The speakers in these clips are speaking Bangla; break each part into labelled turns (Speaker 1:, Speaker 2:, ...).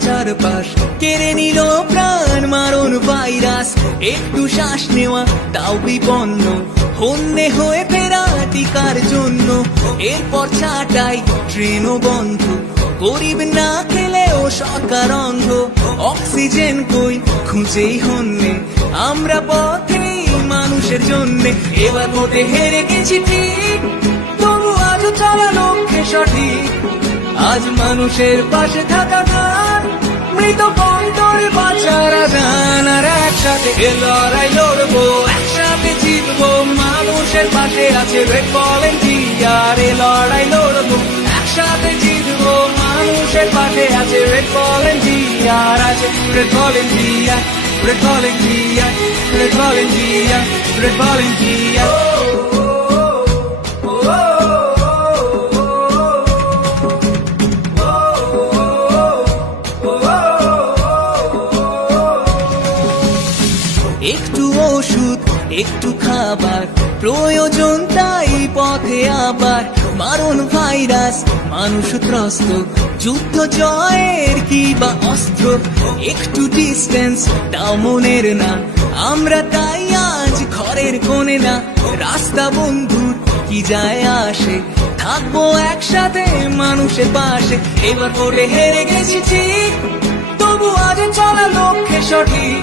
Speaker 1: চারপাশ, কেড়ে নিল প্রাণ, মারণ ভাইরাস। একটু শ্বাস নেওয়া, তাও বিপন্ন। হন্যে হয়ে ফেরা টিকার জন্য? এরপর ছাটাই, ট্রেনও বন্ধ। গরিব না খেলেও সরকার অন্ধ। অক্সিজেন কই, খুঁজেই হন্যে। আমরা পথেই মানুষের জন্যে। এবার ভোটে হেরে গেছি ঠিক। তবু আজও চলা লক্ষ্যে সঠিক। আজ মানুষের পাশে থাকা গান মৃত বন্ধরে বাঁচারা যান আর একসাথে লড়াই লড়বো, একসাথে জিতবো। মানুষের পাশে আছে রেড ভলেন্টিয়ার এ লড়াই লড়বো, একসাথে জিতবো। মানুষের পাশে আছে রেড ভলেন্টিয়ার আছে red volunteer red volunteer red volunteer red volunteer ওষুধ, একটু খাবার, প্রয়োজন তাই পথে আবার মারণ ভাইরাস, মানুষ ত্রস্ত, যুদ্ধ জয়ের কি বা অস্ত্র? একটু ডিস্টেন্স তাও মনের না। আমরা তাই আজ ঘরের কোণে না। রাস্তা বন্ধুর কি যায় আসে? থাকব একসাথে মানুষের পাশে। এবার করে হেরে গেছি ঠিক, তবু আজ চলা লক্ষ্যে সঠিক।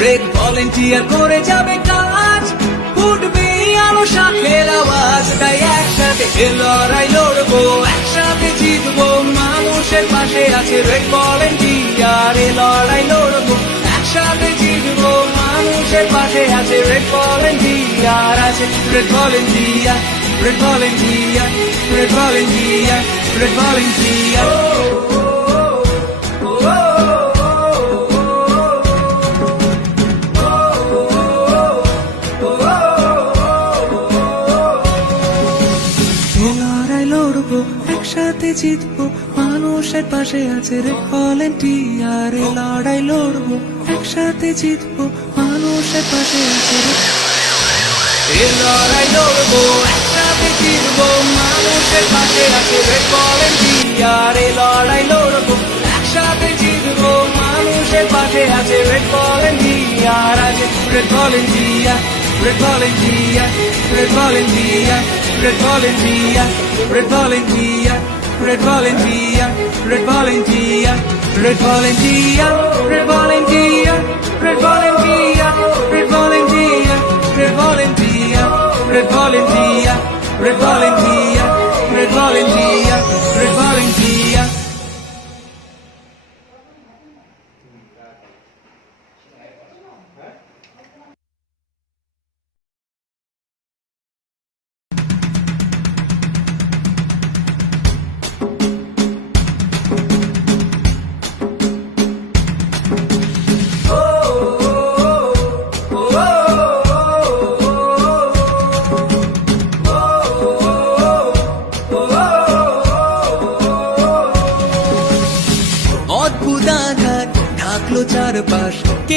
Speaker 1: রেড ভলেন্টিয়ার করে যাবে কাজ। উঠবে আলো শাখের আওয়াজ, তাই একসাথে লড়াই লড়বো, একসাথে জিতবো। মানুষের পাশে আছে রেড ভলেন্টিয়ার লড়াই লড়বো, একসাথে জিতবো। মানুষের পাশে আছে রেড ভলেন্টিয়ার, আছে red volunteer red volunteer red volunteer red volunteer. জিতবো, মানুষের পাশে আছে রে ভলেন্টিয়ার লড়াই লড়বো, একসাথে জিতবো, মানুষের পাশে আছে রে লড়াই লড়বো, একসাথে জিতবো, মানুষের পাশে আছে রে ভলেন্টিয়ার লড়াই লড়বো, একসাথে জিতবো, মানুষের পাশে আছে রেড ভলেন্টিয়ার আছে red volunteer red volunteer red volunteer red volunteer red volunteer Red Volunteer, Red Volunteer, Red Volunteer, Red Volunteer, Red Volunteer, Red Volunteer, Red Volunteer, Red Volunteer, Red Volunteer.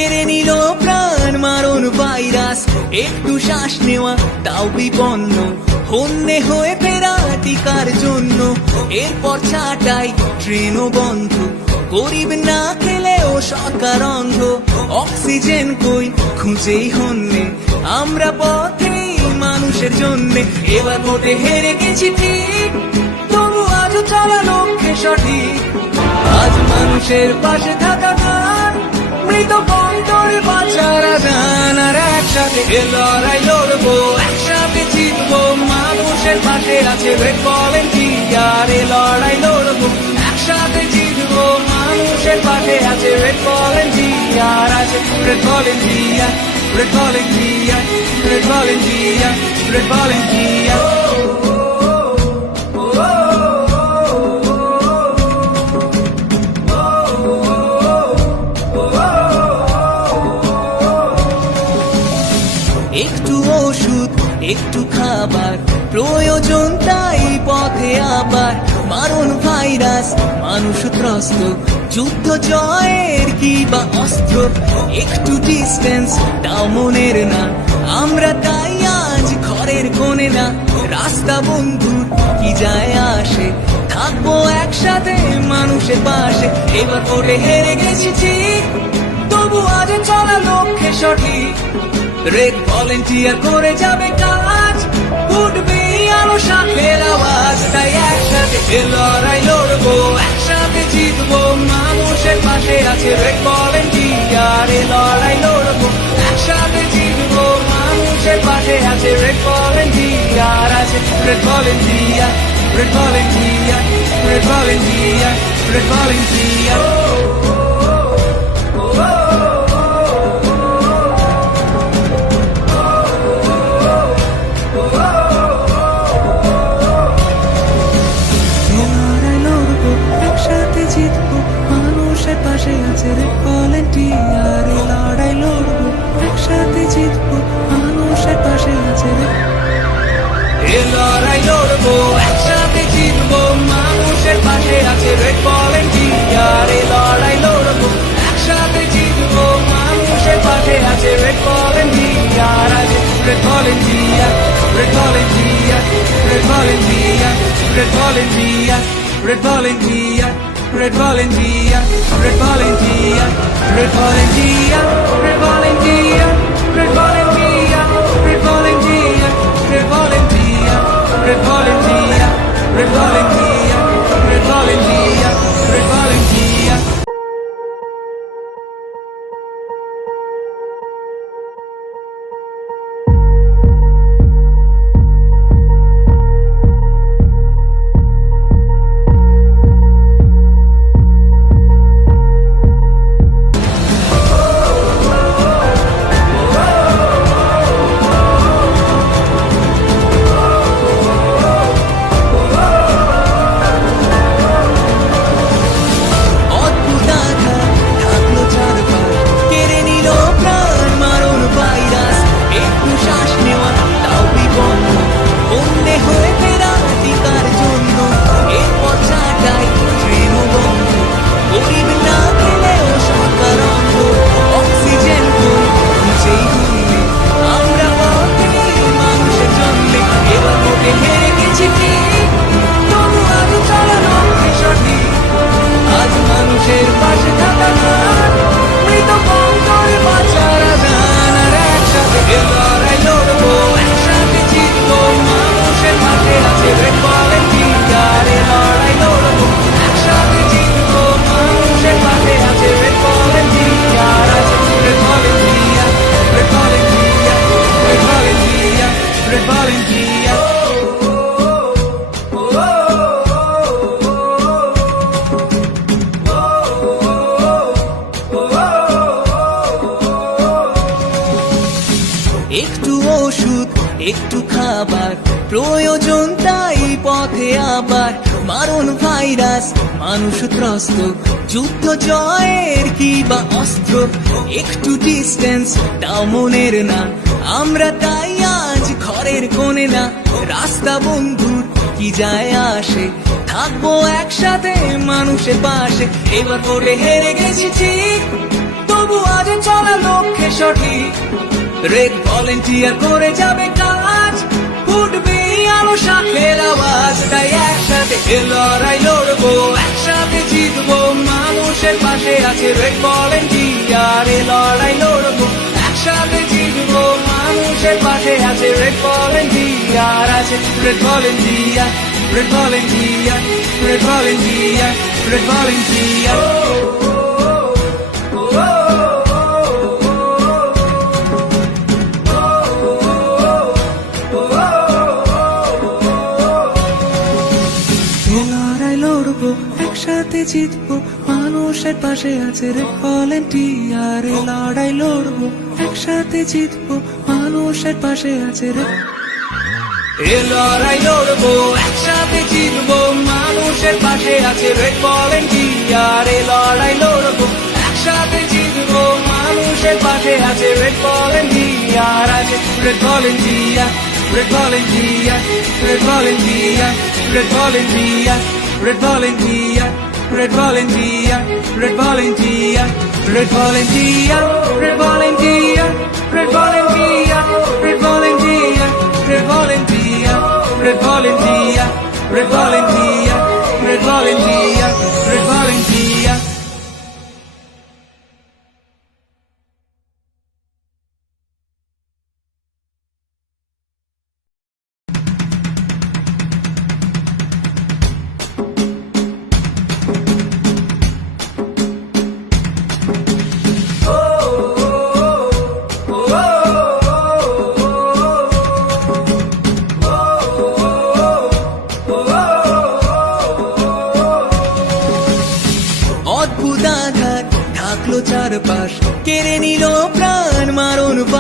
Speaker 1: কেড়ে নিল প্রাণ, মারণ ভাইরাস। একটু শ্বাস নেওয়া, তাও বিপন্ন। হন্যে হয়ে ফেরা টিকার জন্য? এরপর ছাটাই ট্রেনও বন্ধ। গরিব না খেলেও সরকার অন্ধ। অক্সিজেন কই খুঁজেই হন্যে। আমরা পথে মানুষের জন্যে। এবার ভোটে হেরে গেছি ঠিক। তবু আজও চলা লক্ষ্যে সঠিক। আজ মানুষের পাশে থাকা মৃত বন্ধরে বাঁচারা যান আর একসাথে লড়াই লড়বো, একসাথে জিতবো। মানুষের পাশে আছে রেড ভলেন্টিয়ার এ লড়াই লড়বো, একসাথে জিতবো। মানুষের পাশে আছে রেড ভলেন্টিয়ার আছে red volunteer red volunteer red volunteer red volunteer যুদ্ধ জয়ের কি বা অস্ত্র? একটু ডিস্টেন্স না। আমরা তাই আজ ঘরের কোণে না। রাস্তা বন্ধুর কি যায় আসে? থাকব একসাথে মানুষের পাশে। এবার ভোটে হেরে গেছি ঠিক। তবু আজ চলা লক্ষ্যে সঠিক। রেড ভলেন্টিয়ার করে যাবে কাজ। উঠবে আলো সাথের আওয়াজ, তাই একসাথে এ লড়াই লড়বো, একসাথে জিতবো। মানুষের পাশে আছে রেড ভলেন্টিয়ার এ লড়াই লড়বো, একসাথে জিতবো। মানুষের পাশে আছে রেড ভলেন্টিয়ার আছে red volunteer red volunteer red volunteer red volunteer volunteer লড়াই লড়বো একসাথে জিতবো মানুষের পাশে আছে এ লড়াই লড়বো, একসাথে জিতবো মানুষের পাশে আছে রেড ভলেন্টিয়ার এ লড়াই লড়বো, একসাথে জিতবো মানুষের পাশে আছে রেড ভলেন্টিয়ার আছে red volunteer red volunteer red volunteer red volunteer red volunteer red volunteer, red volunteer, red volunteer, red volunteer, red volunteer, red volunteer, red volunteer, red volunteer, red. আবার মারণ ভাইরাস, মানুষ ত্রস্ত। যুদ্ধ জয়ের কি বা অস্ত্র? একটু ডিস্টেন্স তাও মনের না। আমরা তাই আজ ঘরের কোণে না। রাস্তা বন্ধুর কি যায় আসে? থাকব একসাথে মানুষের পাশে। এবার করে হেরে গেছি ঠিক। তবু আজ চলা লক্ষ্যে সঠিক। রেড ভলেন্টিয়ার করে যাবে কাজ। উঠবে আলো শাখের আওয়াজ একসাথে লড়াই লড়বো, একসাথে জিতবো। মানুষের পাশে আছে রেড ভলেন্টিয়ার এ লড়াই লড়বো, একসাথে জিতবো। মানুষের পাশে আছে রেড ভলেন্টিয়ার আছে red volunteer red volunteer red volunteer red volunteer লড়বো একসাথে জিতবো মানুষের পাশে আছে রে ভলেন্টিয়ার লড়াই লড়বো, একসাথে জিতবো মানুষের পাশে আছে রে। এ লড়াই লড়বো, একসাথে জিতবো মানুষের পাশে আছে রেড ভলেন্টিয়ার লড়াই লড়বো, একসাথে জিতবো মানুষের পাশে আছে রেড ভলেন্টিয়ার আছে red volunteer red volunteer red volunteer red volunteer red volunteer Red Volunteer, Red Volunteer, Red Volunteer, Red Volunteer, Red Volunteer, Red Volunteer, Red Volunteer, Red Volunteer, Red Volunteer, Red Volunteer, Red Volunteer.